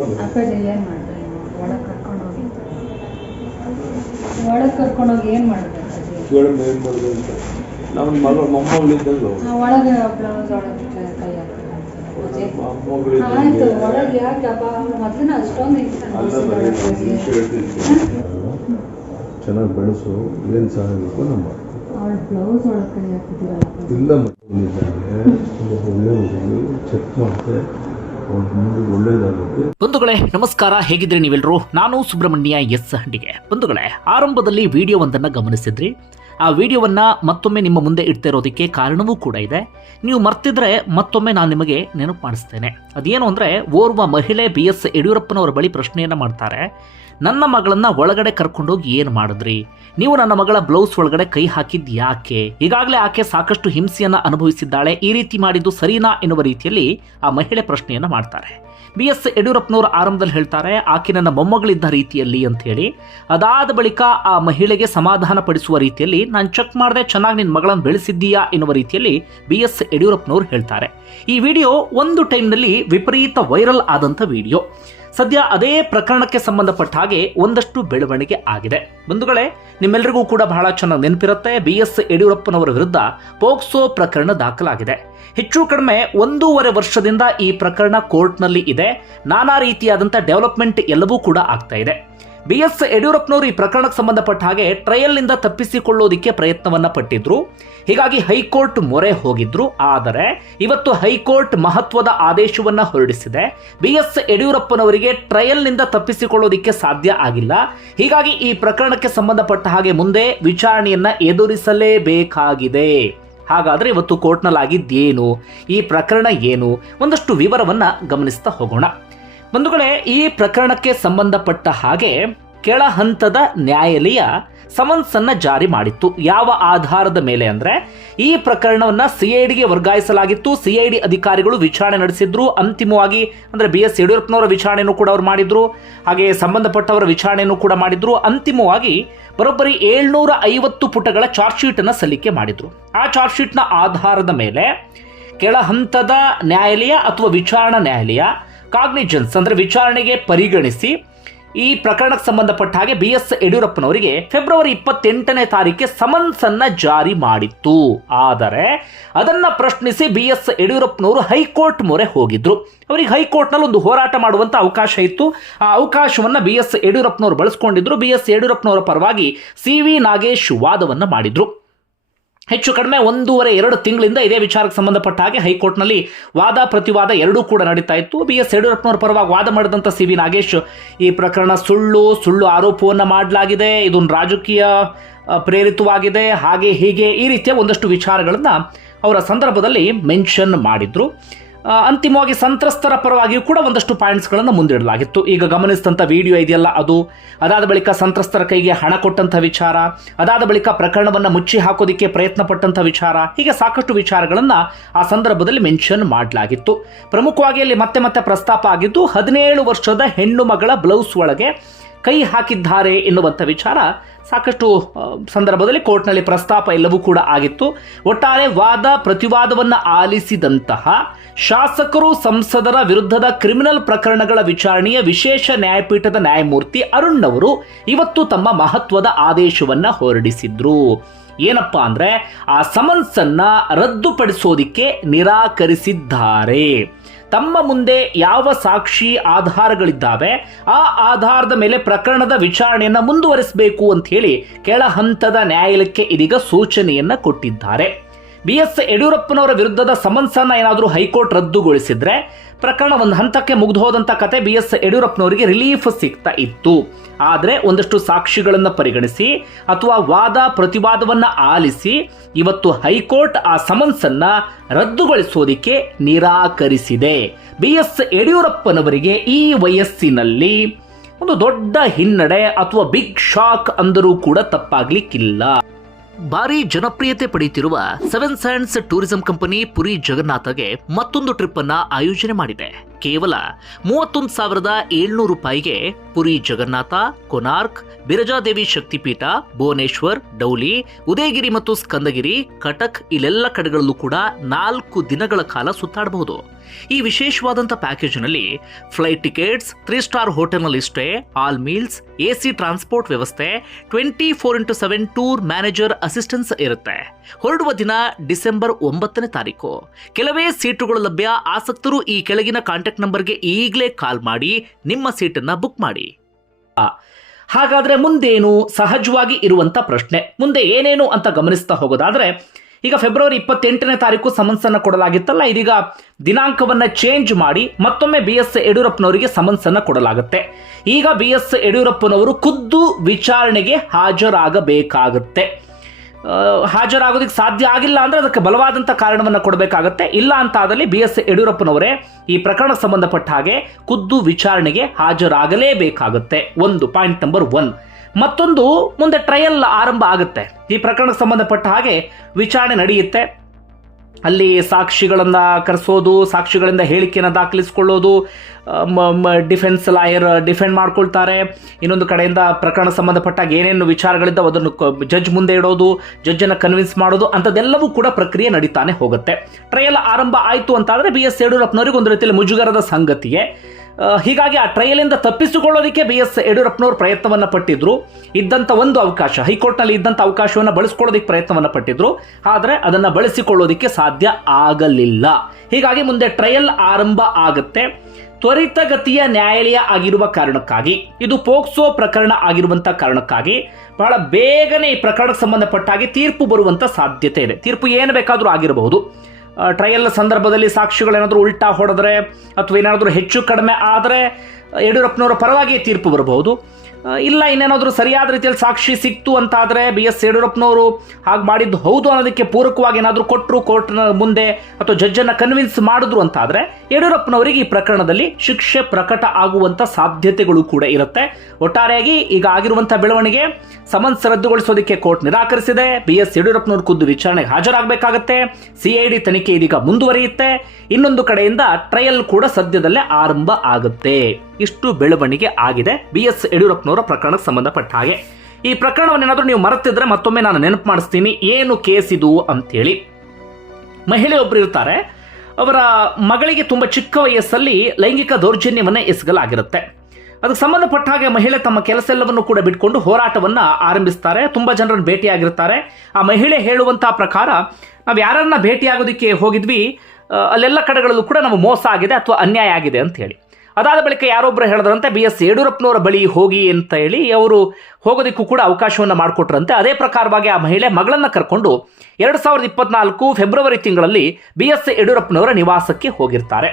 ಅಪ್ಪಾಜಿ ಏನು ಮಾಡಿದ್ರೆ ಒಳಗೆ ಕರ್ಕೊಂಡೋಗಿ ಏನು ಮಾಡಿದ್ರೆ ಮೇಡಮ್ ಏನು ಮಾಡಿದೆ ಅಂತ ನಮ್ಮ ಮೊಮ್ಮಗಳಿದ್ದಂಗೆ ಒಳಗೆ ಬ್ಲೌಸ್ ಒಳಗೆ ಕೈ ಆಯ್ತು ಒಳಗೆ ಯಾಕೆ ಹಬ್ಬ ಮೊದಲಿನ ಅಷ್ಟೊಂದು ಚೆನ್ನಾಗಿ ಬೆಳೆಸು ಏನು ಸಹಾಯ ಬೇಕು ನಮ್ಮ ಅವಳು ಬ್ಲೌಸ್ ಒಳಗೆ ಕೈ ಹಾಕಿದ್ದೀರಲ್ಲ ಇಲ್ಲ ಒಳ್ಳೆ ಚೆಕ್ ಮಾಡ್ತೆ ಬಂಧುಗಳೇ ನಮಸ್ಕಾರ, ಹೇಗಿದ್ರೆ ನೀವೆಲ್ಲರೂ? ನಾನು ಸುಬ್ರಹ್ಮಣ್ಯ ಎಸ್ ಹಂಡಿಗೆ. ಬಂಧುಗಳೇ, ಆರಂಭದಲ್ಲಿ ವಿಡಿಯೋವೊಂದನ್ನು ಗಮನಿಸಿದ್ರಿ. ಆ ವಿಡಿಯೋವನ್ನ ಮತ್ತೊಮ್ಮೆ ನಿಮ್ಮ ಮುಂದೆ ಇಡ್ತಿರೋದಕ್ಕೆ ಕಾರಣವೂ ಕೂಡ ಇದೆ. ನೀವು ಮರ್ತಿದ್ರೆ ಮತ್ತೊಮ್ಮೆ ನಾನು ನಿಮಗೆ ನೆನಪು ಮಾಡಿಸ್ತೇನೆ. ಅದೇನು ಅಂದರೆ, ಓರ್ವ ಮಹಿಳೆ BS ಯಡಿಯೂರಪ್ಪನವರ ಬಳಿ ಪ್ರಶ್ನೆಯನ್ನು ಮಾಡ್ತಾರೆ. ನನ್ನ ಮಗಳನ್ನ ಒಳಗಡೆ ಕರ್ಕೊಂಡೋಗಿ ಏನು ಮಾಡಿದ್ರಿ? ನೀವು ನನ್ನ ಮಗಳ ಬ್ಲೌಸ್ ಒಳಗಡೆ ಕೈ ಹಾಕಿದ್ದು ಯಾಕೆ? ಈಗಾಗಲೇ ಆಕೆ ಸಾಕಷ್ಟು ಹಿಂಸೆಯನ್ನು ಅನುಭವಿಸಿದ್ದಾಳೆ. ಈ ರೀತಿ ಮಾಡಿದ್ದು ಸರಿನಾ ಎನ್ನುವ ರೀತಿಯಲ್ಲಿ ಆ ಮಹಿಳೆ ಪ್ರಶ್ನೆಯನ್ನು ಮಾಡ್ತಾರೆ. BS ಯಡಿಯೂರಪ್ಪನವರು ಆರಂಭದಲ್ಲಿ ಹೇಳ್ತಾರೆ, ಆಕೆ ನನ್ನ ಮೊಮ್ಮಗಳಿದ್ದ ರೀತಿಯಲ್ಲಿ ಅಂತ ಹೇಳಿ. ಅದಾದ ಬಳಿಕ ಆ ಮಹಿಳೆಗೆ ಸಮಾಧಾನ ಪಡಿಸುವ ರೀತಿಯಲ್ಲಿ, ನಾನು ಚೆಕ್ ಮಾಡಿದೆ, ಚೆನ್ನಾಗಿ ನಿನ್ನ ಮಗಳನ್ನು ಬೆಳೆಸಿದ್ದೀಯಾ ಎನ್ನುವ ರೀತಿಯಲ್ಲಿ BS ಯಡಿಯೂರಪ್ಪನವರು ಹೇಳ್ತಾರೆ. ಈ ವಿಡಿಯೋ ಒಂದು ಟೈಮ್ನಲ್ಲಿ ವಿಪರೀತ ವೈರಲ್ ಆದಂಥ ವಿಡಿಯೋ. ಸದ್ಯ ಅದೇ ಪ್ರಕರಣಕ್ಕೆ ಸಂಬಂಧಪಟ್ಟ ಹಾಗೆ ಒಂದಷ್ಟು ಬೆಳವಣಿಗೆ ಆಗಿದೆ. ಬಂಧುಗಳೇ, ನಿಮ್ಮೆಲ್ಲರಿಗೂ ಕೂಡ ಬಹಳ ಚೆನ್ನಾಗಿ ನೆನಪಿರುತ್ತೆ, BS ಯಡಿಯೂರಪ್ಪನವರ ವಿರುದ್ಧ ಪೋಕ್ಸೋ ಪ್ರಕರಣ ದಾಖಲಾಗಿದೆ. ಹೆಚ್ಚು ಕಡಿಮೆ 1.5 ವರ್ಷದಿಂದ ಈ ಪ್ರಕರಣ ಕೋರ್ಟ್ನಲ್ಲಿ ಇದೆ. ನಾನಾ ರೀತಿಯಾದಂಥ ಡೆವಲಪ್ಮೆಂಟ್ ಎಲ್ಲವೂ ಕೂಡ ಆಗ್ತಾ ಇದೆ. BS ಯಡಿಯೂರಪ್ಪನವರು ಈ ಪ್ರಕರಣಕ್ಕೆ ಸಂಬಂಧಪಟ್ಟ ಹಾಗೆ ಟ್ರಯಲ್ನಿಂದ ತಪ್ಪಿಸಿಕೊಳ್ಳೋದಿಕ್ಕೆ ಪ್ರಯತ್ನವನ್ನ ಪಟ್ಟಿದ್ರು. ಹೀಗಾಗಿ ಹೈಕೋರ್ಟ್ ಮೊರೆ ಹೋಗಿದ್ರು. ಆದರೆ ಇವತ್ತು ಹೈಕೋರ್ಟ್ ಮಹತ್ವದ ಆದೇಶವನ್ನ ಹೊರಡಿಸಿದೆ. BS ಯಡಿಯೂರಪ್ಪನವರಿಗೆ ಟ್ರಯಲ್ನಿಂದ ತಪ್ಪಿಸಿಕೊಳ್ಳೋದಿಕ್ಕೆ ಸಾಧ್ಯ ಆಗಿಲ್ಲ. ಹೀಗಾಗಿ ಈ ಪ್ರಕರಣಕ್ಕೆ ಸಂಬಂಧಪಟ್ಟ ಹಾಗೆ ಮುಂದೆ ವಿಚಾರಣೆಯನ್ನ ಎದುರಿಸಲೇಬೇಕಾಗಿದೆ. ಹಾಗಾದ್ರೆ ಇವತ್ತು ಕೋರ್ಟ್ನಲ್ಲಿ ಆಗಿದ್ದೇನು, ಈ ಪ್ರಕರಣ ಏನು, ಒಂದಷ್ಟು ವಿವರವನ್ನ ಗಮನಿಸ್ತಾ ಹೋಗೋಣ. ಬಂಧುಗಳೇ, ಈ ಪ್ರಕರಣಕ್ಕೆ ಸಂಬಂಧಪಟ್ಟ ಹಾಗೆ ಕೆಳ ಹಂತದ ನ್ಯಾಯಾಲಯ ಸಮನ್ಸ್ ಅನ್ನ ಜಾರಿ ಮಾಡಿತ್ತು. ಯಾವ ಆಧಾರದ ಮೇಲೆ ಅಂದ್ರೆ, ಈ ಪ್ರಕರಣವನ್ನ CIDಗೆ ವರ್ಗಾಯಿಸಲಾಗಿತ್ತು. CID ಅಧಿಕಾರಿಗಳು ವಿಚಾರಣೆ ನಡೆಸಿದ್ರು. ಅಂತಿಮವಾಗಿ ಅಂದ್ರೆ BS ಯಡಿಯೂರಪ್ಪನವರ ವಿಚಾರಣೆಯನ್ನು ಕೂಡ ಅವರು ಮಾಡಿದ್ರು, ಹಾಗೆ ಸಂಬಂಧಪಟ್ಟವರ ವಿಚಾರಣೆಯನ್ನು ಕೂಡ ಮಾಡಿದ್ರು. ಅಂತಿಮವಾಗಿ ಬರೋಬ್ಬರಿ 750 ಪುಟಗಳ ಚಾರ್ಜ್ ಶೀಟ್ ಅನ್ನ ಸಲ್ಲಿಕೆ ಮಾಡಿದ್ರು. ಆ ಚಾರ್ಜ್ ಶೀಟ್ ನ ಆಧಾರದ ಮೇಲೆ ಕೆಳ ಹಂತದ ನ್ಯಾಯಾಲಯ ಅಥವಾ ವಿಚಾರಣಾ ನ್ಯಾಯಾಲಯ ಕಾಗ್ನಿಜೆನ್ಸ್ ಅಂದ್ರೆ ವಿಚಾರಣೆಗೆ ಪರಿಗಣಿಸಿ ಈ ಪ್ರಕರಣಕ್ಕೆ ಸಂಬಂಧಪಟ್ಟ ಹಾಗೆ BS ಯಡಿಯೂರಪ್ಪನವರಿಗೆ ಫೆಬ್ರವರಿ 28ನೇ ತಾರೀಕಿಗೆ ಸಮನ್ಸ್ ಅನ್ನ ಜಾರಿ ಮಾಡಿತ್ತು. ಆದರೆ ಅದನ್ನ ಪ್ರಶ್ನಿಸಿ BS ಯಡಿಯೂರಪ್ಪನವರು ಹೈಕೋರ್ಟ್ ಮೊರೆ ಹೋಗಿದ್ರು. ಅವರಿಗೆ ಹೈಕೋರ್ಟ್ನಲ್ಲಿ ಒಂದು ಹೋರಾಟ ಮಾಡುವಂತ ಅವಕಾಶ ಇತ್ತು. ಆ ಅವಕಾಶವನ್ನ BS ಯಡಿಯೂರಪ್ಪನವರು ಬಳಸ್ಕೊಂಡಿದ್ರು. BS ಯಡಿಯೂರಪ್ಪನವರ ಪರವಾಗಿ CV ನಾಗೇಶ್ ವಾದವನ್ನ ಮಾಡಿದ್ರು. ಹೆಚ್ಚು ಕಡಿಮೆ 1.5-2 ತಿಂಗಳಿಂದ ಇದೇ ವಿಚಾರಕ್ಕೆ ಸಂಬಂಧಪಟ್ಟ ಹಾಗೆ ಹೈಕೋರ್ಟ್ನಲ್ಲಿ ವಾದ ಪ್ರತಿವಾದ ಎರಡೂ ಕೂಡ ನಡೀತಾ ಇತ್ತು. BS ಯಡಿಯೂರಪ್ಪನವರ ಪರವಾಗಿ ವಾದ ಮಾಡಿದಂಥ CV ನಾಗೇಶ್, ಈ ಪ್ರಕರಣ ಸುಳ್ಳು ಆರೋಪವನ್ನು ಮಾಡಲಾಗಿದೆ, ಇದೊಂದು ರಾಜಕೀಯ ಪ್ರೇರಿತವಾಗಿದೆ, ಹಾಗೆ ಹೀಗೆ ಈ ರೀತಿಯ ಒಂದಷ್ಟು ವಿಚಾರಗಳನ್ನು ಅವರ ಸಂದರ್ಭದಲ್ಲಿ ಮೆನ್ಷನ್ ಮಾಡಿದ್ರು. ಅಂತಿಮವಾಗಿ ಸಂತ್ರಸ್ತರ ಪರವಾಗಿಯೂ ಕೂಡ ಒಂದಷ್ಟು ಪಾಯಿಂಟ್ಸ್ಗಳನ್ನು ಮುಂದಿಡಲಾಗಿತ್ತು. ಈಗ ಗಮನಿಸಿದಂಥ ವಿಡಿಯೋ ಇದೆಯಲ್ಲ ಅದು, ಅದಾದ ಬಳಿಕ ಸಂತ್ರಸ್ತರ ಕೈಗೆ ಹಣ ಕೊಟ್ಟಂಥ ವಿಚಾರ, ಅದಾದ ಬಳಿಕ ಪ್ರಕರಣವನ್ನು ಮುಚ್ಚಿ ಹಾಕೋದಿಕ್ಕೆ ಪ್ರಯತ್ನ ಪಟ್ಟಂಥ ವಿಚಾರ, ಹೀಗೆ ಸಾಕಷ್ಟು ವಿಚಾರಗಳನ್ನು ಆ ಸಂದರ್ಭದಲ್ಲಿ ಮೆನ್ಷನ್ ಮಾಡಲಾಗಿತ್ತು. ಪ್ರಮುಖವಾಗಿ ಅಲ್ಲಿ ಮತ್ತೆ ಪ್ರಸ್ತಾಪ ಆಗಿದ್ದು 17 ವರ್ಷದ ಹೆಣ್ಣು ಮಗಳ ಬ್ಲೌಸ್ ಒಳಗೆ ಕೈ ಹಾಕಿದ್ದಾರೆ ಎನ್ನುವಂಥ ವಿಚಾರ ಸಾಕಷ್ಟು ಸಂದರ್ಭದಲ್ಲಿ ಕೋರ್ಟ್ನಲ್ಲಿ ಪ್ರಸ್ತಾಪ ಎಲ್ಲವೂ ಕೂಡ ಆಗಿತ್ತು. ಒಟ್ಟಾರೆ ವಾದ ಪ್ರತಿವಾದವನ್ನು ಆಲಿಸಿದಂತಹ ಶಾಸಕರು ಸಂಸದರ ವಿರುದ್ಧದ ಕ್ರಿಮಿನಲ್ ಪ್ರಕರಣಗಳ ವಿಚಾರಣೆಯ ವಿಶೇಷ ನ್ಯಾಯಪೀಠದ ನ್ಯಾಯಮೂರ್ತಿ ಅರುಣ್ ಅವರು ಇವತ್ತು ತಮ್ಮ ಮಹತ್ವದ ಆದೇಶವನ್ನ ಹೊರಡಿಸಿದ್ರು. ಏನಪ್ಪಾ ಅಂದ್ರೆ, ಆ ಸಮನ್ಸ್ ಅನ್ನ ರದ್ದುಪಡಿಸೋದಿಕ್ಕೆ ನಿರಾಕರಿಸಿದ್ದಾರೆ. ತಮ್ಮ ಮುಂದೆ ಯಾವ ಸಾಕ್ಷಿ ಆಧಾರಗಳಿದ್ದಾವೆ ಆ ಆಧಾರದ ಮೇಲೆ ಪ್ರಕರಣದ ವಿಚಾರಣೆಯನ್ನ ಮುಂದುವರಿಸಬೇಕು ಅಂತ ಹೇಳಿ ಕೆಳ ಹಂತದ ನ್ಯಾಯಾಲಯಕ್ಕೆ ಇದೀಗ ಸೂಚನೆಯನ್ನ ಕೊಟ್ಟಿದ್ದಾರೆ. BS ಯಡಿಯೂರಪ್ಪನವರ ವಿರುದ್ಧದ ಸಮನ್ಸನ್ನ ಏನಾದರೂ ಹೈಕೋರ್ಟ್ ರದ್ದುಗೊಳಿಸಿದ್ರೆ ಪ್ರಕರಣ ಒಂದು ಹಂತಕ್ಕೆ ಮುಗಿದು ಹೋದಂಥ ಕತೆ BS ಯಡಿಯೂರಪ್ಪನವರಿಗೆ ರಿಲೀಫ್ ಸಿಗ್ತಾ ಇತ್ತು. ಆದರೆ ಒಂದಷ್ಟು ಸಾಕ್ಷಿಗಳನ್ನು ಪರಿಗಣಿಸಿ ಅಥವಾ ವಾದ ಪ್ರತಿವಾದವನ್ನು ಆಲಿಸಿ ಇವತ್ತು ಹೈಕೋರ್ಟ್ ಆ ಸಮನ್ಸನ್ನ ರದ್ದುಗೊಳಿಸೋದಿಕ್ಕೆ ನಿರಾಕರಿಸಿದೆ. BS ಯಡಿಯೂರಪ್ಪನವರಿಗೆ ಈ ವಯಸ್ಸಿನಲ್ಲಿ ಒಂದು ದೊಡ್ಡ ಹಿನ್ನಡೆ ಅಥವಾ ಬಿಗ್ ಶಾಕ್ ಅಂದರೂ ಕೂಡ ತಪ್ಪಾಗ್ಲಿಕ್ಕಿಲ್ಲ. ಭಾರಿ ಜನಪ್ರಿಯತೆ ಪಡೆಯುತ್ತಿರುವ 7 ಸ್ಯಾಂಡ್ಸ್ ಟೂರಿಸಂ ಕಂಪನಿ ಪುರಿ ಜಗನ್ನಾಥಗೆ ಮತ್ತೊಂದು ಟ್ರಿಪ್ ಅನ್ನ ಆಯೋಜನೆ ಮಾಡಿದೆ. ಕೇವಲ 31,700 ರೂಪಾಯಿಗೆ ಪುರಿ ಜಗನ್ನಾಥ, ಕೊನಾರ್ಕ್, ಬಿರಜಾದೇವಿ ಶಕ್ತಿಪೀಠ, ಭುವನೇಶ್ವರ್, ಡೌಲಿ, ಉದಯಗಿರಿ ಮತ್ತು ಸ್ಕಂದಗಿರಿ, ಕಟಕ್ ಇಲ್ಲೆಲ್ಲ ಕಡೆಗಳಲ್ಲೂ ಕೂಡ 4 ದಿನಗಳ ಕಾಲ ಸುತ್ತಾಡಬಹುದು. ಈ ವಿಶೇಷವಾದಂಥ ಪ್ಯಾಕೇಜ್ನಲ್ಲಿ ಫ್ಲೈಟ್ ಟಿಕೆಟ್ಸ್, 3 ಸ್ಟಾರ್ ಹೋಟೆಲ್ನಲ್ಲಿ stay, all meals, AC transport ವ್ಯವಸ್ಥೆ, 24x7 ಟೂರ್ ಮ್ಯಾನೇಜರ್ ಅಸಿಸ್ಟೆನ್ಸ್ ಇರುತ್ತೆ. ಹೊರಡುವ ದಿನ ಡಿಸೆಂಬರ್ 9ನೇ ತಾರೀಕು. ಕೆಲವೇ ಸೀಟುಗಳು ಲಭ್ಯ. ಆಸಕ್ತರು ಈ ಕೆಳಗಿನ ಕಾಂಟ್ಯಾಕ್ಟ್ ನಂಬರ್ಗೆ ಈಗಲೇ ಕಾಲ್ ಮಾಡಿ ನಿಮ್ಮ ಸೀಟನ್ನು ಬುಕ್ ಮಾಡಿ. ಹಾಗಾದ್ರೆ ಮುಂದೇನು? ಸಹಜವಾಗಿ ಇರುವಂತ ಪ್ರಶ್ನೆ, ಮುಂದೆ ಏನೇನು ಅಂತ ಗಮನಿಸ್ತಾ ಹೋಗೋದಾದ್ರೆ, ಈಗ ಫೆಬ್ರವರಿ 28ನೇ ತಾರೀಕು ಸಮನ್ಸ್ ಅನ್ನು ಕೊಡಲಾಗಿತ್ತಲ್ಲ, ಇದೀಗ ದಿನಾಂಕವನ್ನ ಚೇಂಜ್ ಮಾಡಿ ಮತ್ತೊಮ್ಮೆ BS ಯಡಿಯೂರಪ್ಪನವರಿಗೆ ಸಮನ್ಸ್ ಅನ್ನು ಕೊಡಲಾಗುತ್ತೆ. ಈಗ BS ಯಡಿಯೂರಪ್ಪನವರು ಖುದ್ದು ವಿಚಾರಣೆಗೆ ಹಾಜರಾಗಬೇಕಾಗುತ್ತೆ. ಹಾಜರಾಗೋದಕ್ಕೆ ಸಾಧ್ಯ ಆಗಿಲ್ಲ ಅಂದ್ರೆ ಅದಕ್ಕೆ ಬಲವಾದಂಥ ಕಾರಣವನ್ನು ಕೊಡಬೇಕಾಗತ್ತೆ. ಇಲ್ಲ ಅಂತ ಆದಲ್ಲಿ BS ಯಡಿಯೂರಪ್ಪನವರೇ ಈ ಪ್ರಕರಣ ಸಂಬಂಧಪಟ್ಟ ಹಾಗೆ ಖುದ್ದು ವಿಚಾರಣೆಗೆ ಹಾಜರಾಗಲೇಬೇಕಾಗುತ್ತೆ. ಒಂದು ಪಾಯಿಂಟ್ ನಂಬರ್ 1. ಮತ್ತೊಂದು, ಮುಂದೆ ಟ್ರಯಲ್ ಆರಂಭ ಆಗುತ್ತೆ. ಈ ಪ್ರಕರಣಕ್ಕೆ ಸಂಬಂಧಪಟ್ಟ ಹಾಗೆ ವಿಚಾರಣೆ ನಡೆಯುತ್ತೆ. ಅಲ್ಲಿ ಸಾಕ್ಷಿಗಳನ್ನ ಕರೆಸೋದು, ಸಾಕ್ಷಿಗಳಿಂದ ಹೇಳಿಕೆಯನ್ನು ದಾಖಲಿಸಿಕೊಳ್ಳೋದು, ಡಿಫೆನ್ಸ್ ಲಾಯರ್ ಡಿಫೆಂಡ್ ಮಾಡ್ಕೊಳ್ತಾರೆ. ಇನ್ನೊಂದು ಕಡೆಯಿಂದ ಪ್ರಕರಣ ಸಂಬಂಧಪಟ್ಟಾಗ ಏನೇನು ವಿಚಾರಗಳಿದ್ದಾವೆ ಅದನ್ನು ಜಡ್ಜ್ ಮುಂದೆ ಇಡೋದು, ಜಡ್ಜನ್ನು ಕನ್ವಿನ್ಸ್ ಮಾಡೋದು, ಅಂಥದ್ದೆಲ್ಲವೂ ಕೂಡ ಪ್ರಕ್ರಿಯೆ ನಡೀತಾನೆ ಹೋಗುತ್ತೆ. ಟ್ರಯಲ್ ಆರಂಭ ಆಯಿತು ಅಂತಾದರೆ BS ಯಡಿಯೂರಪ್ಪನವರಿಗೆ ಒಂದು ರೀತಿಯಲ್ಲಿ ಮುಜುಗರದ ಸಂಗತಿಯೇ. ಹೀಗಾಗಿ ಆ ಟ್ರಯಲಿಂದ ತಪ್ಪಿಸಿಕೊಳ್ಳೋದಕ್ಕೆ BS ಯಡಿಯೂರಪ್ಪನವರು ಪ್ರಯತ್ನವನ್ನು ಪಟ್ಟಿದ್ರು. ಇದ್ದಂಥ ಒಂದು ಅವಕಾಶ, ಹೈಕೋರ್ಟ್ನಲ್ಲಿ ಇದ್ದಂಥ ಅವಕಾಶವನ್ನು ಬಳಸ್ಕೊಳ್ಳೋದಕ್ಕೆ ಪ್ರಯತ್ನವನ್ನು ಪಟ್ಟಿದ್ರು. ಆದರೆ ಅದನ್ನು ಬಳಸಿಕೊಳ್ಳೋದಕ್ಕೆ ಸಾಧ್ಯ ಆಗಲಿಲ್ಲ. ಹೀಗಾಗಿ ಮುಂದೆ ಟ್ರಯಲ್ ಆರಂಭ ಆಗುತ್ತೆ. ತ್ವರಿತಗತಿಯ ನ್ಯಾಯಾಲಯ ಆಗಿರುವ ಕಾರಣಕ್ಕಾಗಿ, ಇದು ಪೋಕ್ಸೋ ಪ್ರಕರಣ ಆಗಿರುವಂಥ ಕಾರಣಕ್ಕಾಗಿ ಬಹಳ ಬೇಗನೆ ಈ ಪ್ರಕರಣಕ್ಕೆ ಸಂಬಂಧಪಟ್ಟಾಗಿ ತೀರ್ಪು ಬರುವಂಥ ಸಾಧ್ಯತೆ ಇದೆ. ತೀರ್ಪು ಏನು ಬೇಕಾದರೂ ಆಗಿರಬಹುದು. ಟ್ರಯಲ್ ಸಂದರ್ಭದಲ್ಲಿ ಸಾಕ್ಷಿಗಳೇನಾದರೂ ಉಲ್ಟಾ ಹೊಡೆದ್ರೆ ಅಥವಾ ಏನಾದರೂ ಹೆಚ್ಚು ಕಡಿಮೆ ಆದರೆ ಯಡಿಯೂರಪ್ಪನವರ ಪರವಾಗಿ ತೀರ್ಪು ಬರಬಹುದು. ಇಲ್ಲ ಇನ್ನೇನಾದರೂ ಸರಿಯಾದ ರೀತಿಯಲ್ಲಿ ಸಾಕ್ಷಿ ಸಿಕ್ತು ಅಂತಾದರೆ BS ಯಡಿಯೂರಪ್ಪನವರು ಹಾಗೆ ಮಾಡಿದ್ದು ಹೌದು ಅನ್ನೋದಕ್ಕೆ ಪೂರಕವಾಗಿ ಏನಾದರೂ ಕೊಟ್ಟರು ಕೋರ್ಟ್ನ ಮುಂದೆ ಅಥವಾ ಜಡ್ಜನ್ನು ಕನ್ವಿನ್ಸ್ ಮಾಡಿದ್ರು ಅಂತಾದರೆ ಯಡಿಯೂರಪ್ಪನವರಿಗೆ ಈ ಪ್ರಕರಣದಲ್ಲಿ ಶಿಕ್ಷೆ ಪ್ರಕಟ ಆಗುವಂಥ ಸಾಧ್ಯತೆಗಳು ಕೂಡ ಇರುತ್ತೆ. ಒಟ್ಟಾರೆಯಾಗಿ ಈಗ ಆಗಿರುವಂಥ ಬೆಳವಣಿಗೆ, ಸಮನ್ಸ್ ರದ್ದುಗೊಳಿಸೋದಕ್ಕೆ ಕೋರ್ಟ್ ನಿರಾಕರಿಸಿದೆ. BS ಯಡಿಯೂರಪ್ಪನವರು ಖುದ್ದು ವಿಚಾರಣೆಗೆ ಹಾಜರಾಗಬೇಕಾಗತ್ತೆ. CID ತನಿಖೆ ಇದೀಗ ಮುಂದುವರಿಯುತ್ತೆ. ಇನ್ನೊಂದು ಕಡೆಯಿಂದ ಟ್ರಯಲ್ ಕೂಡ ಸದ್ಯದಲ್ಲೇ ಆರಂಭ ಆಗುತ್ತೆ. ಇಷ್ಟು ಬೆಳವಣಿಗೆ ಆಗಿದೆ BS ಯಡಿಯೂರಪ್ಪನವರ ಪ್ರಕರಣಕ್ಕೆ ಸಂಬಂಧಪಟ್ಟ ಹಾಗೆ. ಈ ಪ್ರಕರಣವನ್ನೇನಾದರೂ ನೀವು ಮರೆತಿದ್ರೆ ಮತ್ತೊಮ್ಮೆ ನಾನು ನೆನಪು ಮಾಡಿಸ್ತೀನಿ, ಏನು ಕೇಸ್ ಇದು ಅಂತೇಳಿ. ಮಹಿಳೆಯೊಬ್ಬರು ಇರ್ತಾರೆ, ಅವರ ಮಗಳಿಗೆ ತುಂಬ ಚಿಕ್ಕ ವಯಸ್ಸಲ್ಲಿ ಲೈಂಗಿಕ ದೌರ್ಜನ್ಯವನ್ನು ಎಸಗಲಾಗಿರುತ್ತೆ. ಅದಕ್ಕೆ ಸಂಬಂಧಪಟ್ಟ ಹಾಗೆ ಮಹಿಳೆ ತಮ್ಮ ಕೆಲಸ ಎಲ್ಲವನ್ನು ಕೂಡ ಬಿಟ್ಕೊಂಡು ಹೋರಾಟವನ್ನು ಆರಂಭಿಸ್ತಾರೆ. ತುಂಬ ಜನರನ್ನು ಭೇಟಿಯಾಗಿರ್ತಾರೆ. ಆ ಮಹಿಳೆ ಹೇಳುವಂತಹ ಪ್ರಕಾರ, ನಾವು ಯಾರನ್ನ ಭೇಟಿಯಾಗೋದಕ್ಕೆ ಹೋಗಿದ್ವಿ ಅಲ್ಲೆಲ್ಲ ಕಡೆಗಳಲ್ಲೂ ಕೂಡ ನಮಗೆ ಮೋಸ ಆಗಿದೆ ಅಥವಾ ಅನ್ಯಾಯ ಆಗಿದೆ ಅಂತ ಹೇಳಿ. ಅದಾದ ಬಳಿಕ ಯಾರೊಬ್ಬರು ಹೇಳಿದ್ರಂತೆ BS ಯಡಿಯೂರಪ್ಪನವರ ಬಳಿ ಹೋಗಿ ಅಂತ ಹೇಳಿ ಅವರು ಹೋಗೋದಕ್ಕೂ ಕೂಡ ಅವಕಾಶವನ್ನು ಮಾಡಿಕೊಟ್ರಂತೆ. ಅದೇ ಪ್ರಕಾರವಾಗಿ ಆ ಮಹಿಳೆ ಮಗಳನ್ನು ಕರ್ಕೊಂಡು 2024 ಫೆಬ್ರವರಿ ತಿಂಗಳಲ್ಲಿ BS ಯಡಿಯೂರಪ್ಪನವರ ನಿವಾಸಕ್ಕೆ ಹೋಗಿರ್ತಾರೆ.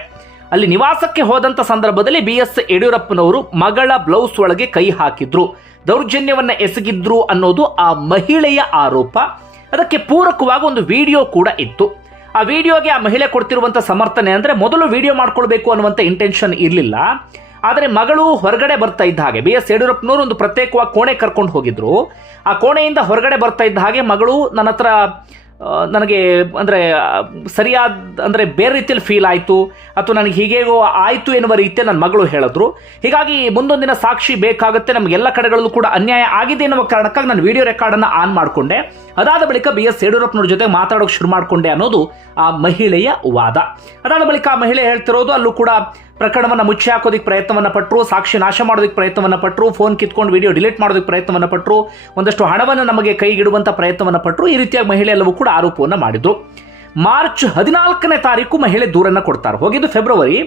ಅಲ್ಲಿ ನಿವಾಸಕ್ಕೆ ಹೋದಂಥ ಸಂದರ್ಭದಲ್ಲಿ BS ಯಡಿಯೂರಪ್ಪನವರು ಮಗಳ ಬ್ಲೌಸ್ ಒಳಗೆ ಕೈ ಹಾಕಿದ್ರು, ದೌರ್ಜನ್ಯವನ್ನು ಎಸಗಿದ್ರು ಅನ್ನೋದು ಆ ಮಹಿಳೆಯ ಆರೋಪ. ಅದಕ್ಕೆ ಪೂರಕವಾಗಿ ಒಂದು ವಿಡಿಯೋ ಕೂಡ ಇತ್ತು. ಆ ವಿಡಿಯೋಗೆ ಆ ಮಹಿಳೆ ಕೊಡ್ತಿರುವಂಥ ಸಮರ್ಥನೆ ಅಂದರೆ, ಮೊದಲು ವಿಡಿಯೋ ಮಾಡ್ಕೊಳ್ಬೇಕು ಅನ್ನುವಂಥ ಇಂಟೆನ್ಷನ್ ಇರಲಿಲ್ಲ. ಆದರೆ ಮಗಳು ಹೊರಗಡೆ ಬರ್ತಾ ಇದ್ದ ಹಾಗೆ BS ಯಡಿಯೂರಪ್ಪನವರು ಒಂದು ಪ್ರತ್ಯೇಕವಾಗಿ ಕೋಣೆ ಕರ್ಕೊಂಡು ಹೋಗಿದ್ರು. ಆ ಕೋಣೆಯಿಂದ ಹೊರಗಡೆ ಬರ್ತಾ ಇದ್ದ ಹಾಗೆ ಮಗಳು ನನ್ನ ಹತ್ರ ನನಗೆ ಅಂದರೆ ಸರಿಯಾದ ಅಂದರೆ ಬೇರೆ ರೀತಿಯಲ್ಲಿ ಫೀಲ್ ಆಯಿತು ಅಥವಾ ನನಗೆ ಹೀಗೇಗೋ ಆಯಿತು ಎನ್ನುವ ರೀತಿಯಲ್ಲಿ ನನ್ನ ಮಗಳು ಹೇಳಿದ್ರು. ಹೀಗಾಗಿ ಮುಂದೊಂದಿನ ಸಾಕ್ಷಿ ಬೇಕಾಗುತ್ತೆ, ನಮಗೆಲ್ಲ ಕಡೆಗಳಲ್ಲೂ ಕೂಡ ಅನ್ಯಾಯ ಆಗಿದೆ ಎನ್ನುವ ಕಾರಣಕ್ಕಾಗಿ ನಾನು ವಿಡಿಯೋ ರೆಕಾರ್ಡನ್ನು ಆನ್ ಮಾಡಿಕೊಂಡೆ. ಅದಾದ ಬಳಿಕ BS ಯಡಿಯೂರಪ್ಪನವ್ರ ಜೊತೆ ಮಾತಾಡೋಕೆ ಶುರು ಮಾಡಿಕೊಂಡೆ ಅನ್ನೋದು ಆ ಮಹಿಳೆಯ ವಾದ. ಅದಾದ ಬಳಿಕ ಆ ಮಹಿಳೆ ಹೇಳ್ತಿರೋದು, ಅಲ್ಲೂ ಕೂಡ ಪ್ರಕರಣವನ್ನು ಮುಚ್ಚಿ ಹಾಕೋದಕ್ಕೆ ಪ್ರಯತ್ನವನ್ನು ಪಟ್ಟರು, ಸಾಕ್ಷಿ ನಾಶ ಮಾಡೋದಕ್ಕೆ ಪ್ರಯತ್ನವನ್ನು ಪಟ್ಟರು, ಫೋನ್ ಕಿತ್ಕೊಂಡು ವಿಡಿಯೋ ಡಿಲೀಟ್ ಮಾಡೋದಕ್ಕೆ ಪ್ರಯತ್ನವನ್ನು ಪಟ್ಟರು, ಒಂದಷ್ಟು ಹಣವನ್ನು ನಮಗೆ ಕೈಗಿಡುವಂಥ ಪ್ರಯತ್ನವನ್ನು ಪಟ್ಟರು. ಈ ರೀತಿಯಾಗಿ ಮಹಿಳೆ ಎಲ್ಲವೂ ಕೂಡ ಆರೋಪವನ್ನು ಮಾಡಿದ್ರು. ಮಾರ್ಚ್ 14ನೇ ತಾರೀಕು ಮಹಿಳೆ ದೂರನ್ನು ಕೊಡ್ತಾರೆ. ಹೋಗಿದ್ದು ಫೆಬ್ರವರಿ,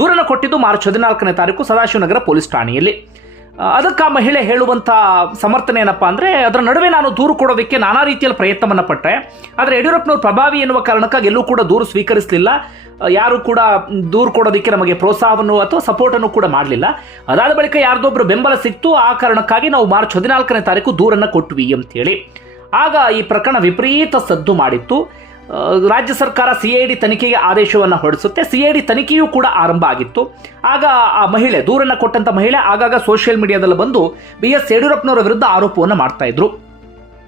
ದೂರನ್ನು ಕೊಟ್ಟಿದ್ದು ಮಾರ್ಚ್ 14ನೇ ತಾರೀಕು ಸದಾಶಿವನಗರ ಪೊಲೀಸ್ ಠಾಣೆಯಲ್ಲಿ. ಅದಕ್ಕೆ ಆ ಮಹಿಳೆ ಹೇಳುವಂಥ ಸಮರ್ಥನೆ ಏನಪ್ಪ ಅಂದರೆ, ಅದರ ನಡುವೆ ನಾನು ದೂರು ಕೊಡೋದಕ್ಕೆ ನಾನಾ ರೀತಿಯಲ್ಲಿ ಪ್ರಯತ್ನವನ್ನು ಪಟ್ಟೆ, ಆದರೆ ಯಡಿಯೂರಪ್ಪನವರು ಪ್ರಭಾವಿ ಎನ್ನುವ ಕಾರಣಕ್ಕಾಗಿ ಎಲ್ಲೂ ಕೂಡ ದೂರು ಸ್ವೀಕರಿಸಲಿಲ್ಲ. ಯಾರು ಕೂಡ ದೂರು ಕೊಡೋದಕ್ಕೆ ನಮಗೆ ಪ್ರೋತ್ಸಾಹವನ್ನು ಅಥವಾ ಸಪೋರ್ಟನ್ನು ಕೂಡ ಮಾಡಲಿಲ್ಲ. ಅದಾದ ಬಳಿಕ ಯಾರ್ದೊಬ್ಬರು ಬೆಂಬಲ ಸಿಕ್ತು, ಆ ಕಾರಣಕ್ಕಾಗಿ ನಾವು ಮಾರ್ಚ್ 14ನೇ ತಾರೀಕು ದೂರನ್ನು ಕೊಟ್ವಿ ಅಂತೇಳಿ. ಆಗ ಈ ಪ್ರಕರಣ ವಿಪರೀತ ಸದ್ದು ಮಾಡಿತ್ತು. ರಾಜ್ಯ ಸರ್ಕಾರ CID ತನಿಖೆಗೆ ಆದೇಶವನ್ನು ಹೊರಡಿಸುತ್ತೆ. CID ತನಿಖೆಯೂ ಕೂಡ ಆರಂಭ ಆಗಿತ್ತು. ಆಗ ಆ ಮಹಿಳೆ, ದೂರನ್ನು ಕೊಟ್ಟಂಥ ಮಹಿಳೆ ಆಗಾಗ ಸೋಷಿಯಲ್ ಮೀಡಿಯಾದಲ್ಲಿ ಬಂದು BS ಯಡಿಯೂರಪ್ಪನವರ ವಿರುದ್ಧ ಆರೋಪವನ್ನು ಮಾಡ್ತಾ ಇದ್ರು.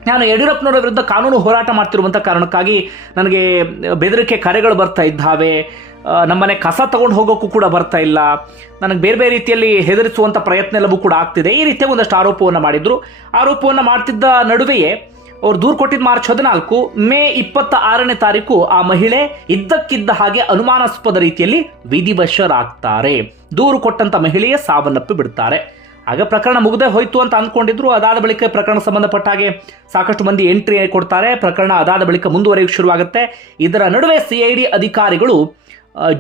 ನಾನು ಯಡಿಯೂರಪ್ಪನವರ ವಿರುದ್ಧ ಕಾನೂನು ಹೋರಾಟ ಮಾಡ್ತಿರುವಂಥ ಕಾರಣಕ್ಕಾಗಿ ನನಗೆ ಬೆದರಿಕೆ ಕರೆಗಳು ಬರ್ತಾ ಇದ್ದಾವೆ, ನಮ್ಮನೆ ಕಸ ತಗೊಂಡು ಹೋಗೋಕ್ಕೂ ಕೂಡ ಬರ್ತಾ ಇಲ್ಲ, ನನಗೆ ಬೇರೆ ಬೇರೆ ರೀತಿಯಲ್ಲಿ ಹೆದರಿಸುವಂಥ ಪ್ರಯತ್ನ ಎಲ್ಲವೂ ಕೂಡ ಆಗ್ತಿದೆ. ಈ ರೀತಿಯ ಒಂದಷ್ಟು ಆರೋಪವನ್ನು ಮಾಡಿದ್ರು. ಆರೋಪವನ್ನು ಮಾಡ್ತಿದ್ದ ನಡುವೆಯೇ ಅವ್ರು ದೂರು ಕೊಟ್ಟಿದ್ದು ಮಾರ್ಚ್ 14. ಮೇ 26ನೇ ತಾರೀಕು ಆ ಮಹಿಳೆ ಇದ್ದಕ್ಕಿದ್ದ ಹಾಗೆ ಅನುಮಾನಾಸ್ಪದ ರೀತಿಯಲ್ಲಿ ವಿಧಿವಶರಾಗ್ತಾರೆ. ದೂರು ಕೊಟ್ಟಂತ ಮಹಿಳೆಯೇ ಸಾವನ್ನಪ್ಪಿ ಬಿಡ್ತಾರೆ. ಆಗ ಪ್ರಕರಣ ಮುಗದೆ ಹೋಯ್ತು ಅಂತ ಅಂದ್ಕೊಂಡಿದ್ರು. ಅದಾದ ಬಳಿಕ ಪ್ರಕರಣ ಸಂಬಂಧಪಟ್ಟ ಹಾಗೆ ಸಾಕಷ್ಟು ಮಂದಿ ಎಂಟ್ರಿ ಕೊಡ್ತಾರೆ. ಪ್ರಕರಣ ಅದಾದ ಬಳಿಕ ಮುಂದುವರಿಯಕ್ಕೆ ಶುರುವಾಗುತ್ತೆ. ಇದರ ನಡುವೆ CID ಅಧಿಕಾರಿಗಳು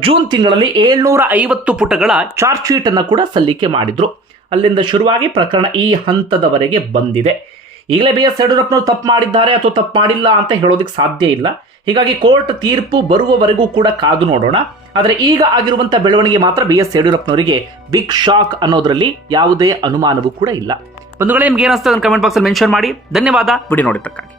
ಜೂನ್ ತಿಂಗಳಲ್ಲಿ 750 ಪುಟಗಳ ಚಾರ್ಜ್ ಶೀಟ್ ಅನ್ನು ಕೂಡ ಸಲ್ಲಿಕೆ ಮಾಡಿದ್ರು. ಅಲ್ಲಿಂದ ಶುರುವಾಗಿ ಪ್ರಕರಣ ಈ ಹಂತದವರೆಗೆ ಬಂದಿದೆ. ಈಗಲೇ BS ಯಡಿಯೂರಪ್ಪನವರು ತಪ್ಪು ಮಾಡಿದ್ದಾರೆ ಅಥವಾ ತಪ್ಪು ಮಾಡಿಲ್ಲ ಅಂತ ಹೇಳೋದಕ್ಕೆ ಸಾಧ್ಯ ಇಲ್ಲ. ಹೀಗಾಗಿ ಕೋರ್ಟ್ ತೀರ್ಪು ಬರುವವರೆಗೂ ಕೂಡ ಕಾದು ನೋಡೋಣ. ಆದರೆ ಈಗ ಆಗಿರುವಂಥ ಬೆಳವಣಿಗೆ ಮಾತ್ರ BS ಯಡಿಯೂರಪ್ಪನವರಿಗೆ ಬಿಗ್ ಶಾಕ್ ಅನ್ನೋದರಲ್ಲಿ ಯಾವುದೇ ಅನುಮಾನವೂ ಕೂಡ ಇಲ್ಲ. ಬಂಧುಗಳೇ, ನಿಮ್ಗೆ ಏನಿಸ್ತದೆ ಕಮೆಂಟ್ ಬಾಕ್ಸಲ್ಲಿ ಮೆನ್ಷನ್ ಮಾಡಿ. ಧನ್ಯವಾದ ವಿಡಿಯೋ ನೋಡಿದ್ದಕ್ಕಾಗಿ.